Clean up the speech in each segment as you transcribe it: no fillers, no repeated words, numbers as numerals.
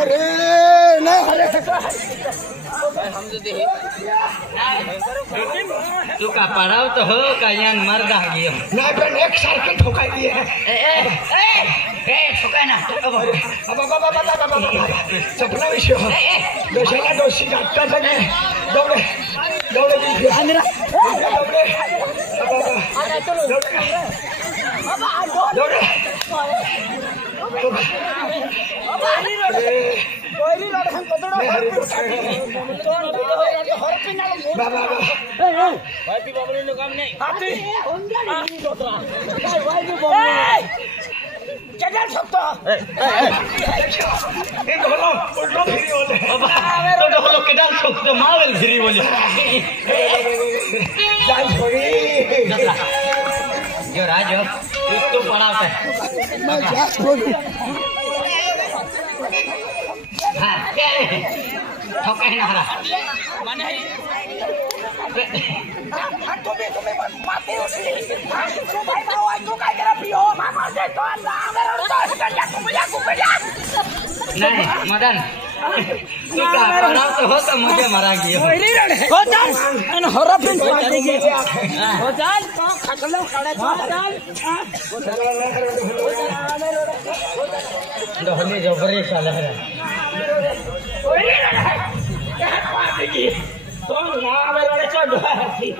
अरे नहीं तू का पढ़ाओ तो हो का यान मर्द आ गयो ना पेन एक साइकिल ठोकाई दिए ए ठोका ना अब सपना विषय हो दोषाला दोषी जाता सके दौड़े दौड़े दीजिए मेरा दौड़े जो राजो तू पढ़ाओ हाँ ठोका है ना हरा माने नहीं मदन तू का पढ़ाओ तो हो तो मुझे मरा गया हो चल एन हरा पिन हो चल खकलो खड़े दोहनी जबरे साला है तो ना वाले चढ़ हसी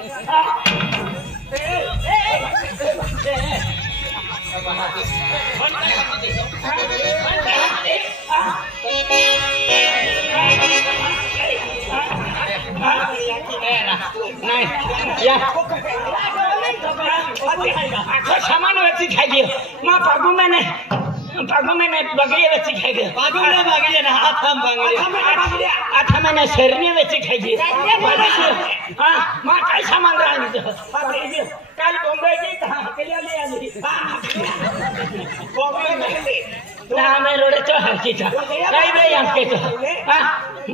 सामान बच्ची खाई माँ पागू मैंने बगड़िया बच्ची खाई पागल ने बागले ना हाथ हम बागले आथा मैंने शेरनी बच्ची खाई हाँ माँ कई सामान रहा कल बॉम्बे की कहाँ अकेले ले आली ना मैं रोडे तो हल्की था कई बे यहाँ के तो हाँ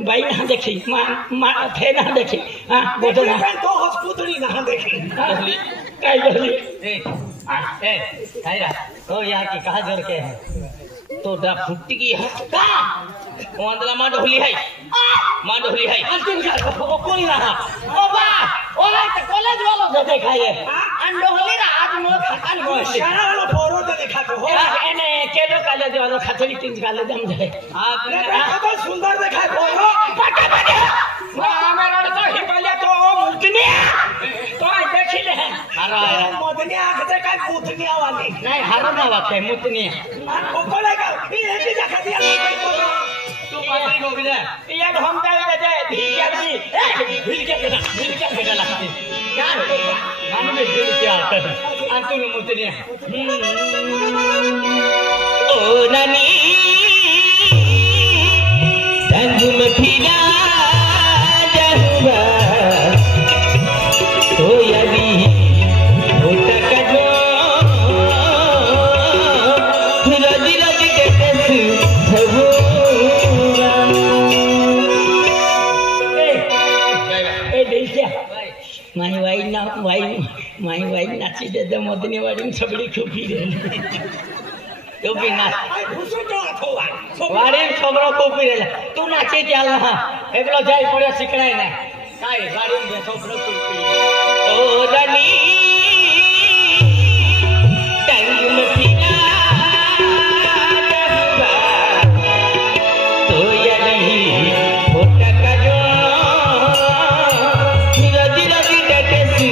भाई ना देखी माँ थे ना देखी हाँ बोलो ना तो हॉस्पिटल ना देखी कई बोली तो यहाँ की कहा जोर के है तो डा फुट्टी की है वंदला मां ढोली है अंतिम का कोई रहा ओ बा ओ तो कॉलेज वालों से देखा ये अंडोली रा आज मो खतन हो सारा वाला फोरो तो देखा तो हो एने केलो कॉलेज वालों खतरी तीन कॉलेज हम जाए आप तो सुंदर देखा फोरो पटा बने मेरा तो हिमालय तो मुल्कनी तो आई देखी ले हरा मोदनी आंख से का पूतनिया वाली नहीं हरा ना वाके मुतनी ओ कोलेगा ये भी देखा दिया तू पानी को भी दे ये हम दे भिल के बेटा लगती क्या गाने में दिल क्या आता है अंतुल मुतनी ओ नानी रंग में फिरा जाऊंगा तो यानी होता कजो रोजी रोजी के सब ए देखिए माई वाई नाची दे दे मदनी वाली छबड़ी खूबी रे तो भी ना वारे छबड़ो खूबी रे तू नाचे चल ना एकलो जाई पड़े सिखणाई ना काई गाड़ी में छबड़ो खूबी ओ रानी टाइम में फिरा तो यानी होता कजो रोजी रोजी डकेसी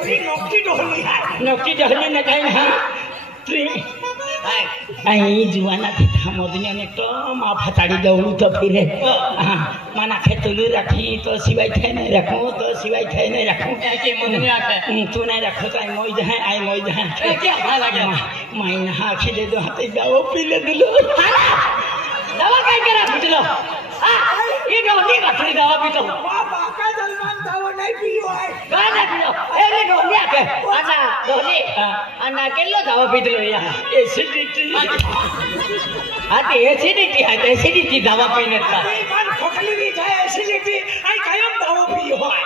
नक्की डोहली न काही ना आई जुवाना था मोदनी ने तो मा फताड़ी दौड़ू तो फिर माना खे तुलू रखी तो सिवाय थे नहीं रखूं तो सिवाय थे नहीं रखूं के मोदनी आके तू नहीं रखो तो आई मोई जहां क्या खा लगे माइन हा खिले दो हाथे दवा पी ले दिलो दवा काय करा बुझलो ये डोली बकरी दवा पी तो बाबा का जलमान दवा नहीं पियो है गाना पियो ए रे डोली आके अन्ना डोली अन्ना केल्लो दवा पीतलो या एसिडिटी आते एसिडिटी है एसिडिटी दवा पीने का मन खोखली री जाए एसिडिटी आई कायम दवा पियो है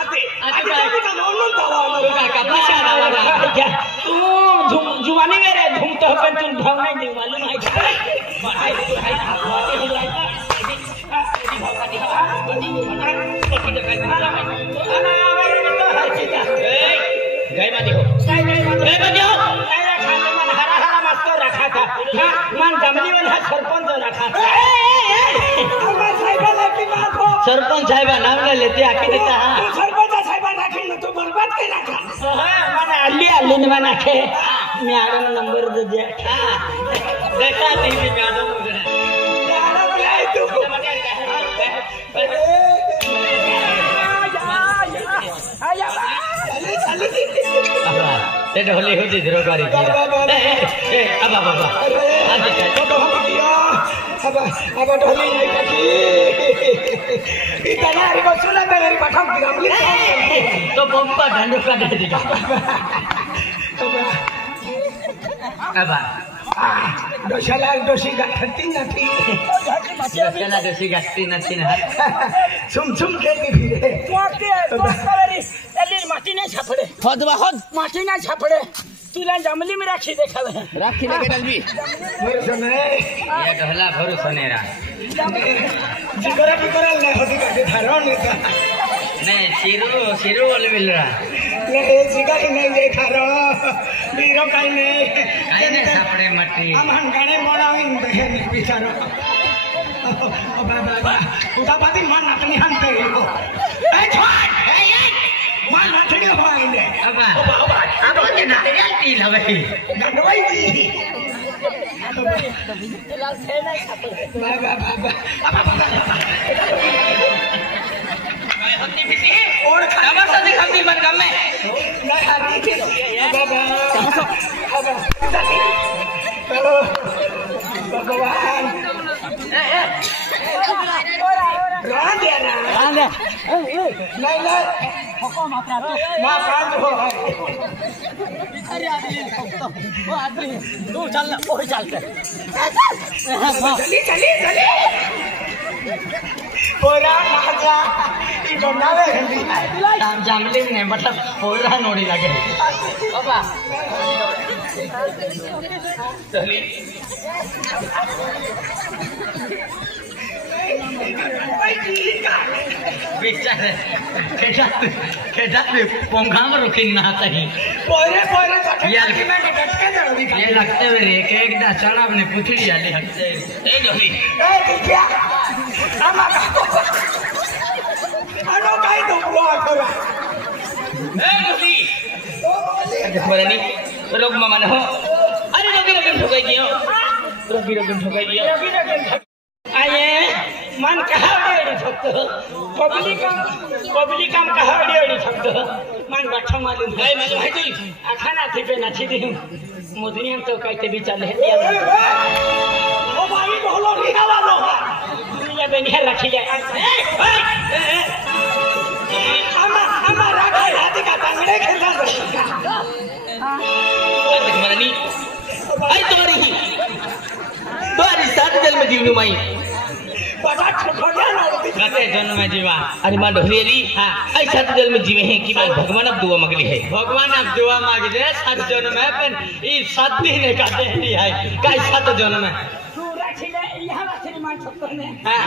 आते आते का नॉर्मल दवा तो का कपड़ा दवा क्या तू जुवानी मेरे धूम तो अपन तुम भाव नहीं दे मालूम सरपंच साहेब नाम न लेते आके देता सरपंच साहेब राखी तो बर्बाद के रखा मन अल्ली न मना के मैडम नंबर दे दे देखा थी मैडम ते ढोली होती ध्रुवकारी अब अब ढोली नहीं कटी इतना री बसुला मेरी पठक दिया तो पंपा ढंडू का दे दिया अब दोशाला दोशी गाठती नथी दोशाला दोशी गाठती नथी ना सुम खेलती फिरे माटी नहीं छापड़े माटी नहीं छापड़े तुला जमली में राखी देखा राखी लेके डलबी भरोसा नहीं ये ढोला भरोसा नहीं रहा जिगरा नहीं होती काटे थारो नहीं सिरू वाले मिल रहा नहीं जिगर नहीं ये थारो बीरो काई नहीं सापड़े मट्टी हम गाने मोड़ा इन बहन बिचारो बाबा उदापति मान नातनी हंते हो ए छोड़ मान नातनी हो इने अब के ना ती लगे गंडवाई दी और तमाशा दिखाती मन गम में भगवान जामली ने मतलब पोरा नोड़ी लगे बाबा बेचारे पोंगाम रुकिन ना सही ये लगते हुए एक चढ़ा अपने पुथड़ी आले हकते रोग मन हो अरे रोगी ठोकाई दियो रोगी ठोकाई दियो आये मन कहा उड़ी सकते हो पब्लिक काम कहा उड़ी सकते हो मन बैठा मालूम है मैं भाई तो खाना थी पे ना थी मोदनी हम तो कहते भी चले ओ भाई बोलो रिहा वालो दुनिया बेनिया रखी जाए हम रखा हाथी का तंगड़े खेलता मरनी आई तुम्हारी सात जन्म जीवनु माई बड़ा ठोठा ना कते जन्म में जीवा अरे मां ढोलियरी हां आई सात जन्म में जीवे हैं कि भाई भगवान अब दुआ मांगली है भगवान अब दुआ मांग दे सात जन्म में पर ई सात दिन ने काटे नहीं है काई सात जन्म में पूरा छिले यहां रखी मान सकते हैं हां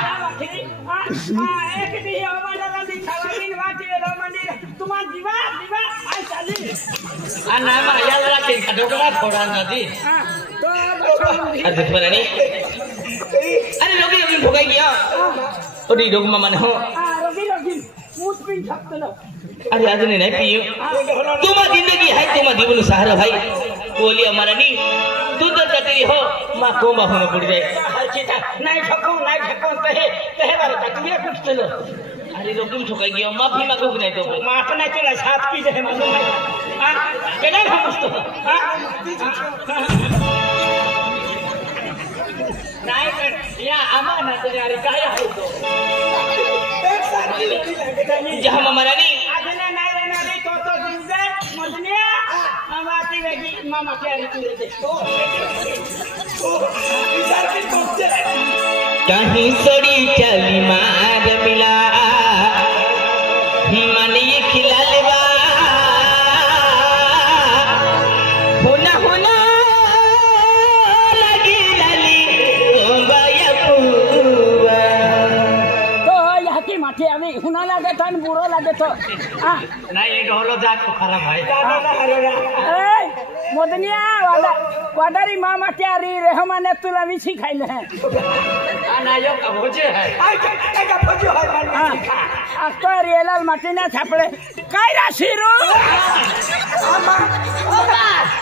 एक दिन हमारा दिखावा दिन बाटी रो मंदिर तुम्हार दीवा आई चली आ ना मा याद रखे कटोकरा फोड़ा नदी हां तो अरे तुम्हारी अरे रोगी ठोकाई गया ओडी रोग मन हो रोगी मुझ पिन सकते लो अरे आज नहीं पियो तुम्हारा जिंदगी है तुम्हारा जीवन सहारा भाई बोली हमारा नहीं तू तो कतरी हो माँ को बाहों में पड़ जाए नहीं ठको तहे बारे का तुम्हें कुछ चलो अरे तो तुम ठोकाई गया माफी मांगो नहीं तो माफ नहीं चला साथ की जाए मालूम है हां केना हम उसको हां नाही पण या आमा ना तरी अरे काय आहे तो एक सारखी लोटी लागते जहां हमारा नहीं आजने नाही येणार तो जिंदा मधनिया आमाची वेगी मामा के अरे तू रे तो विचार की पहुंचे कहीं सड़ी चली मार मिला मन ये खिला लेवा होना होना लगी लली गोबाया पुआ तो यहाँ की माटी अभी हुना लगे तो बुरो लगे तो नहीं ये ढोलो जात तो खराब है मोदनिया वादारी मामा क्या री रहमाने तुला मिसी खाइले हैं नायक भोजे है एका भोजे है तो रियलाल माटीना छापड़े कायरा शिरू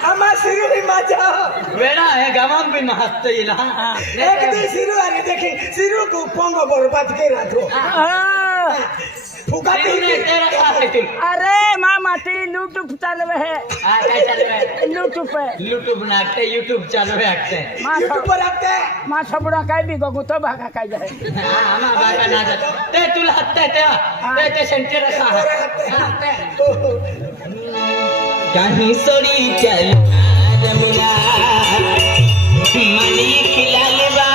आमा सिरू ही मजा वेड़ा है गवाम भी महत्व इला एक दिन सिरू आने देखे सिरू को पोंगो बर्बाद के रातो फुका अरे माँ माटी यूट्यूब चालू है यूट्यूब पे यूट्यूब नाकते यूट्यूब चालू है आते यूट्यूब पर आते माँ सबड़ा काय भी गगु तो भागा काय जाए हां भागा ना जाते ते तुला हत्ते ते सेंटर असा कहीं सोड़ी चल रमिला मनी खिला लेवा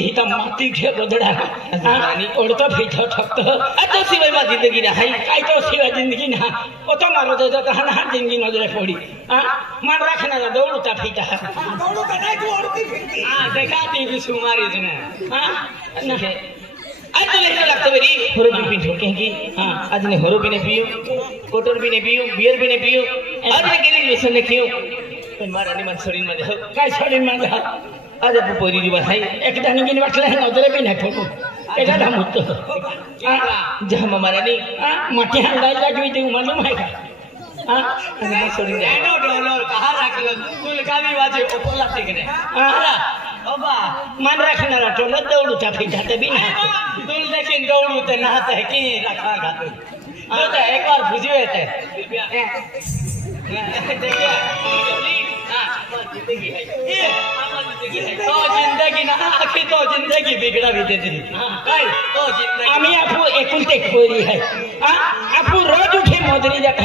हिता माती घे बदड़ा ओढ़तो फिरतो ठकतो तो सिवाय मा जिंदगी ना है काय तो सिवा जिंदगी ना ओ तो मारो दे तो कहां ना जिंदगी नजरे पड़ी मान रखना जा दौड़ता फिरता दौड़ो का नहीं तू औरती फिरती देखा टीवी सुमारी जने आज तो लेने लगता मेरी होरो भी पिन ठोके की आज ने होरो भी ने पियो कोटर भी ने पियो बियर भी ने पियो आज ने केली लेसन ने कियो मारा नि मन शरीर में जाओ काय शरीर में जा आज अब पोरी जीवन है एक दानी गिन वाटले नजरे भी नहीं ठोको एटा धमुत जहां हमारा नहीं माटी हंडाई लगी थी मालूम है का मन शरीर एनो डॉलर कहां रख कुल का भी बाजे ओपला टिकने ओबा मन रखना रा टोल दौड़ू था फिर जाते भी ना तुल लेकिन दौड़ू ते नहाते है कि रखा खाते तो एक बार बुझिए थे देखिए जिंदगी है तो जिंदगी ना आखिर तो जिंदगी बिगड़ा भी देती तो जिंदगी आमी आपू एकुलते कोई है आपू रोज उठे मोदरी जाता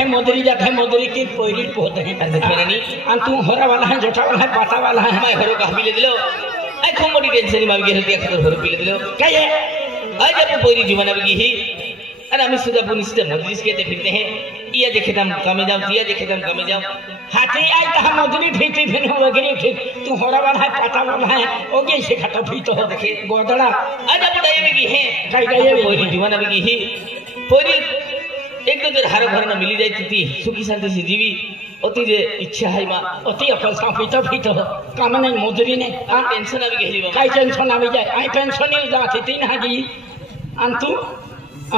है मोदरी की पोइली पोते हैं अन तू होरा वाला है जोटा वाला है पाता वाला है मैं होरो का भी ले दिलो आई खूब बड़ी टेंशन में गई होती है होरो भी ले दिलो क्या ये आज अब पोरी जीवन अब गई ही अरे हम सुधा पुनिस से मोदरी के फिरते हैं ये देखे तुम कमे जाओ दिया देखे तुम कमे जाओ हाथी आई तो हम मोदरी फिरती फिर वगैरह ठीक तू होरा वाला है पाता वाला है ओगे से खतो भी तो देखे गोदड़ा आज अब दाई में गई है कई गई पोरी जीवन अब गई ही पोरी एक दो दिन हर भर न मिली जाती थी सुखी शांति से जीवी अति जे इच्छा है मां अति अकल सा फितो काम नहीं मोदरी ने टेंशन आ गई काई टेंशन आ जाए आई पेंशन ही जाती तीन हागी अंतु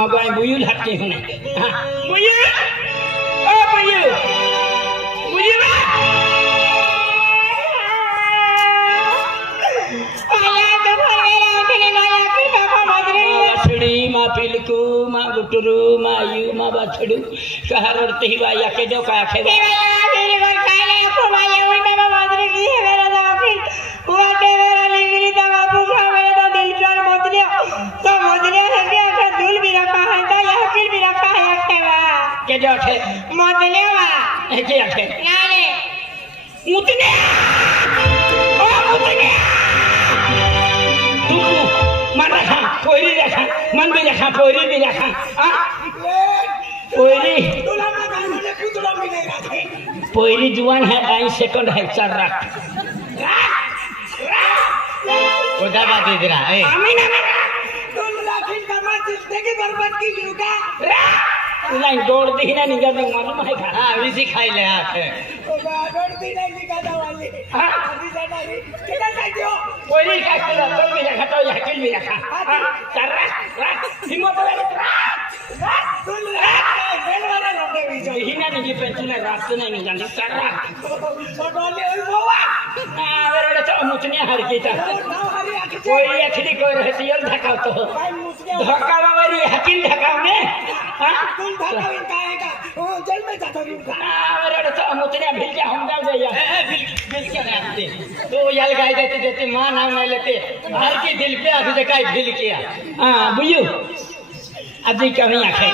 अब आई बुयुल हटके होने बुयु ओ बुयु बुयु आया तो फरेला उठने माया की बाबा मोदरी छड़ी मा पिलकू मा गुटरू मा यू मा बछड़ू शहर उड़ती ही वाया के दो का खे मेरे को खाने को माया हुई बाबा मोदरी की है मेरा दाखिल हुआ ते मेरा लिगरी दा बाबू का मेरा दिल प्यार मोदरी तो मोदरी है कि दूल भी रखा है तो यह किल भी रखा है अकेला के जो थे मोदरी वा के थे नाले उतने ओ उतने तू मन रखा पोरी रखा मन भी रखा पोरी भी रखा पोरी पोरी जुआन है 2 सेकंड है 4 रख कोदा बात दे रहा है आमीन आमीन तुम लाखिन कमा जिंदगी बर्बाद की लूगा लाइन दौड़ दी ना निगा में मालूम है का हां अभी सिखाई ले आके दौड़ दी नहीं निकाला वाली अभी जाना रे कितना चाहिए पोरी का खेला तो भी रखा तो यह किल भी रखा 4 रख हिम्मत वाले तुम बेल वाला लंबे भी जो ही ना निजी पेंशन में रात नहीं निकाली 4 रख छोड़ले ओए बाबा मेरे तो मुचने हर की था हरी आंखें कोई अखरी कोई रहती है धक्का तो धक्का मेरी हकीम धक्का में तुम धक्का काहेगा वो जेल में जाता रूगा मेरे तो मुचने भिल जा हम जाओ भैया बिल क्या रहते तो यल गाय देते देते मां नाम नहीं लेते हर की दिल पे अभी तक भिल किया हां बुयू अभी कहीं आखे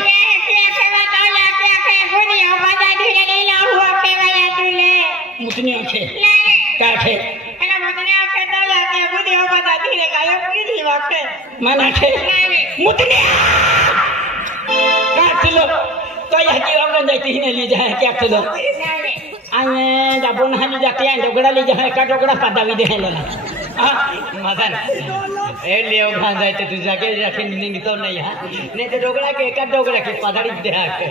मुतनी आखे क्या थे मन आखे मुतनी काट लो तो यह जीवन में जाती ही नहीं ली जाए क्या किलो आए जब नहाने जाते हैं डोगरा ली जाए का डोगरा पादा भी दे लेना मदन ए लियो खान जाए तो तू जाके रखे नहीं तो नहीं है नहीं तो डोगरा के एक डोगरा के पधारी दे आके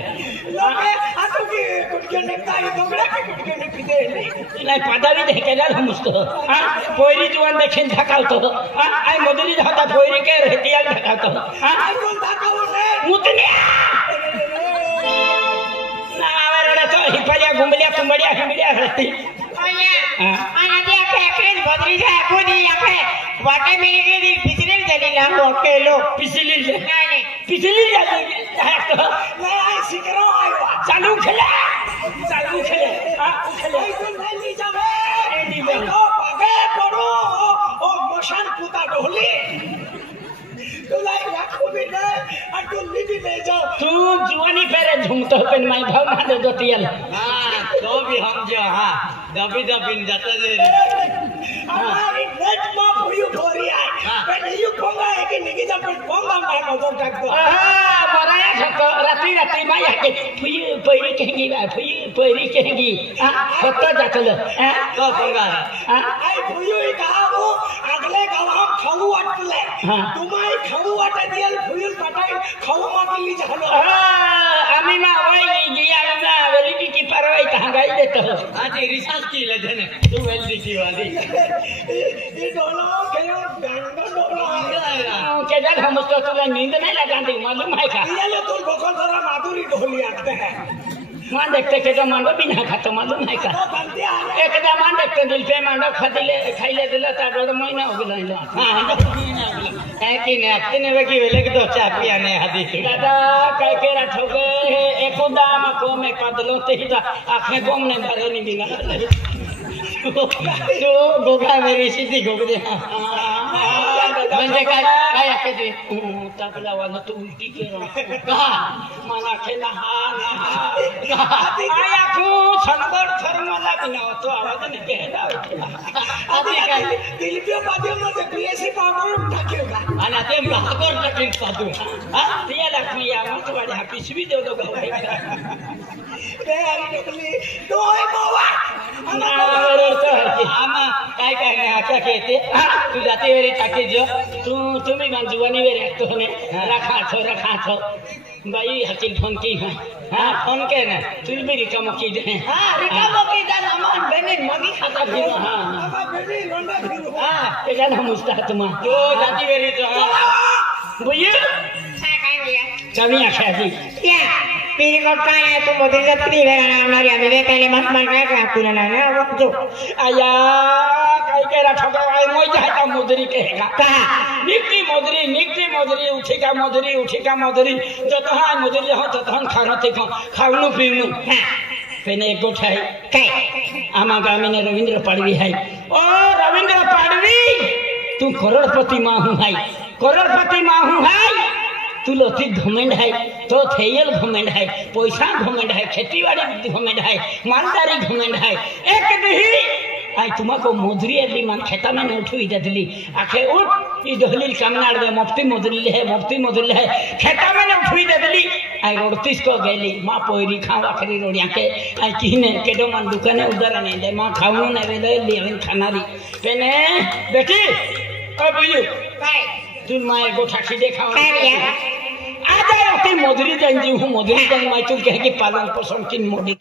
लोगे आतु की कुटके निकता है डोगरा के कुटके निकते नहीं पधारी दे के डाल हम उसको पोरी जुआन देखें धकाल तो आई मोदरी जाता पोरी के रहती है धकाल तो आई कौन धकाओ रे मुतने ना मेरे तो हिपलिया घुमलिया कुंबड़िया हिमलिया रहती बदरी जाए खुदी आखे वाटे मेरे के दिल पिछले जली ना हो अकेलो पिछली जाती है तो मैं आई सिकरो आयो चालू खेले खेले आई तुम नहीं ली जावे तो पागे करो ओ मशान पुता ढोली तू लाई रखो भी नहीं और तू लीडी ले जाओ तू जुआनी पेरे झूमतो पेन माई भाव ना दे दो तियल तो भी हम जो हाँ दबी दबी जाता दे हमारी नेट मां पुयू भोरी है मैंने एकदम भाई नजर टाक दो मराया छक राती राती माया के फुई पैरी कहेंगी पैरी कहेंगी सत्ता जाचल तो पंगा आई फुई कहा वो अगले गांव हम खाऊ अटले तुम्हारी खाऊ अट दियल फुई पटाई खाऊ माटली झालो आमी मा वही गया ना वेलिटी की परवाई कहां गई देतो आज रिसर्च की लेजने तू वेलिटी वाली ये डोलो कयो गंगा डोलो के जब हम उसको तुला नींद नहीं लगाती मालूम है का ये ले तू गोखल थोड़ा माधुरी ढोली आते हैं मान देखते के तो मांडो बिना खातो मालूम है का एकदम मान देखते दिल पे मांडो खाइले दिला ता डोड महीना हो गेलो हां है कि ने किने वेगी वेले के तो चा पिया ने हदी दादा कह के रखोगे एको दाम को में कदलो ते ही आंखें गोम ने भरे नहीं बिना तो गोगा मेरी सीधी गोगदे म्हणजे काय आखे ते तबला वाला तो उल्टी के कहा माना के ना आया को संबर थर्मला बिना तो आवाज नहीं कहता आधी काय दिल पे बादे मध्ये पीएससी पावडर टाकेगा आणि ते भाकर टाकीन साधू हां तिया लक्ष्मी या मत वाडे हा पिशवी देव दो गाव रे आई टकली तो होय बाबा आमा काय काय नाही आख्या कहते तू जाते वेरी टाके जो तुम्ही गंजुवानी वेरे तो ने रखा छो भाई हकील फोन की है हां फोन के ना तू भी रिकम की दे हां रिकम की दे नमन बने मगी खाता फिर हां बाबा बेबी लोंडा फिर हां ते जान हम उस्ता तुम जो जाती वेरी जो बुझे कभी आखा दी क्या पीरी को काय है तो मोदी जब फ्री वेरा नाम ना रे वे पहले मत मान रहा है पूरा ना वो जो आया काय के रखा काय मोई जाता मुदरी कहेगा कहा निकटी मोदरी उठी का मोदरी जो तहां मुदरी हो तो तहां खाना ते खावनु पीवनु पेने एक गोठाई काय आमा गामी ने रविंद्र पाड़वी है ओ रविंद्र पाड़वी तू करोड़पति मां हूं है तू लोथी घमंड है तो थेयल घमंड है पैसा घमंड है खेती बाड़ी घमंड है मालदारी घमंड है एक नहीं आई तुमको मोदरी अली मान खेता में उठू इधर दिली आखे उठ ई दहलील कामनाड़ दे मुफ्ती मोदरी है खेता में उठू इधर दिली आई रोडतीस को गेली मां पोरी खाव आखरी रोडिया के आई किने केडो मन दुकाने उधर नहीं दे मां खावनु ने वेले लियन खानारी पेने बेटी ओ बुझू काय तू माए गोठा की देखा काय आ जाए मोदरी जंजी हूँ मोदरी जंग मैं तू कह के पालन पोषण की मोदी